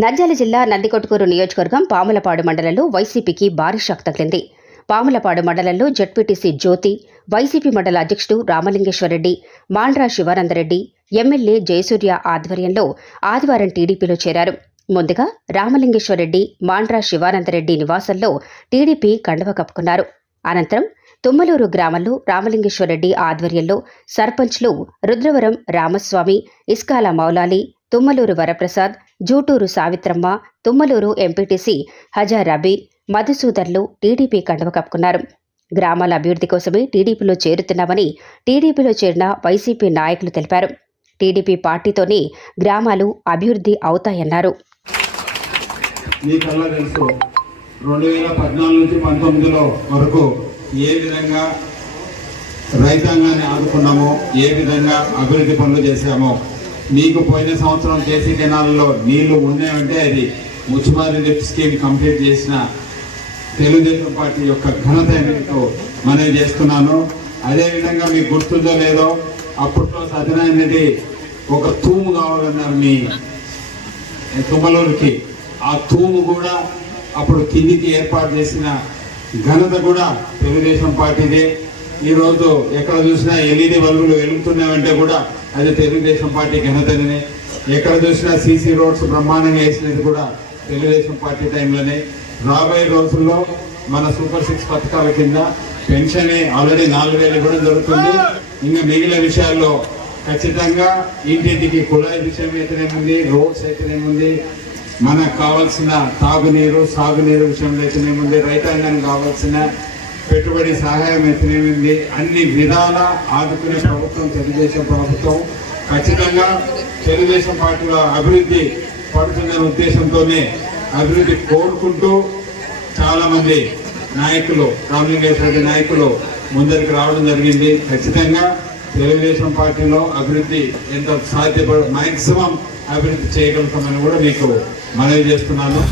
నంద్యాల జిల్లా నందికొట్కూరు నియోజకవర్గం పాములపాడు మండలంలో వైసీపీకి భారీ షాక్ తగిలింది. పాములపాడు మండలంలో జడ్పీటీసీ జ్యోతి వైసీపీ మండల అధ్యక్షుడు రామలింగేశ్వరరెడ్డి మాండ్రా శివానందరెడ్డి ఎమ్మెల్యే జయసూర్య ఆధ్వర్యంలో ఆదివారం టీడీపీలో చేరారు. ముందుగా రామలింగేశ్వరరెడ్డి మాండ్రా శివానందరెడ్డి నివాసంలో టీడీపీ కండువ కప్పుకున్నారు. అనంతరం తుమ్మలూరు గ్రామంలో రామలింగేశ్వరరెడ్డి ఆధ్వర్యంలో సర్పంచ్లు రుద్రవరం రామస్వామి ఇస్కాల మౌలాలి తుమ్మలూరు వరప్రసాద్ జూటూరు సావిత్రమ్మ తుమ్మలూరు ఎంపీటీసీ హజా రబీ మధుసూదన్లు టీడీపీ కండువ కప్పుకున్నారు. గ్రామాల అభివృద్ధి కోసమే టీడీపీలో చేరుతున్నామని టీడీపీలో చేరిన వైసీపీ నాయకులు తెలిపారు. టీడీపీ పార్టీతోనే గ్రామాలు అభివృద్ధి అవుతాయన్నారు. రెండు వేల పద్నాలుగు నుంచి పంతొమ్మిదిలో వరకు ఏ విధంగా రైతాంగాన్ని ఆదుకున్నామో ఏ విధంగా అభివృద్ధి పనులు చేశామో మీకు పోయిన సంవత్సరం చేసే కెనాల్లో నీళ్ళు ఉన్నాయంటే అది ముచ్చుమారి లిఫ్ట్ స్కీమ్ కంప్లీట్ చేసిన తెలుగుదేశం పార్టీ యొక్క ఘనత మీకు మనవి చేస్తున్నాను. అదేవిధంగా మీకు గుర్తుందో లేదో అప్పట్లో సత్యనారాయణ రెడ్డి ఒక తూము కావాలన్నారు మీ తుమ్మలూరుకి. ఆ తూము కూడా అప్పుడు కిందికి ఏర్పాటు చేసిన ఘనత కూడా తెలుగుదేశం పార్టీదే. ఈరోజు ఎక్కడ చూసినా ఎల్ఈడి బల్బులు వెలుగుతున్నామంటే కూడా అది తెలుగుదేశం పార్టీ ఘనతనే. ఎక్కడ చూసినా సీసీ రోడ్స్ బ్రహ్మాండంగా వేసినది కూడా తెలుగుదేశం పార్టీ టైంలోనే. రాబోయే రోజుల్లో మన సూపర్ సిక్స్ పథకాల కింద పెన్షన్ ఆల్రెడీ నాలుగు వేలు కూడా జరుగుతుంది. ఇంకా మిగిలిన విషయాల్లో ఖచ్చితంగా ఇంటింటికి కుళాయి విషయం అయితేనేముంది రోడ్స్ అయితేనేముంది మనకు కావాల్సిన తాగునీరు సాగునీరు విషయంలో అయితేనేముంది రైతాంగానికి కావాల్సిన పెట్టుబడి సహాయం అయితేనేముంది? అన్ని విధాల ఆదుకునే ప్రభుత్వం తెలుగుదేశం ప్రభుత్వం. ఖచ్చితంగా తెలుగుదేశం పార్టీలో అభివృద్ధి పడుతుందనే ఉద్దేశంతోనే అభివృద్ధి కోరుకుంటూ చాలామంది నాయకులు రామలింగేశ్వర నాయకులు ముందరికి రావడం జరిగింది. ఖచ్చితంగా తెలుగుదేశం పార్టీలో అభివృద్ధి ఎంత సాధ్యపడ మ్యాక్సిమం అభివృద్ధి చేయగలుగుతామని కూడా మీకు మనవి చేస్తున్నాను.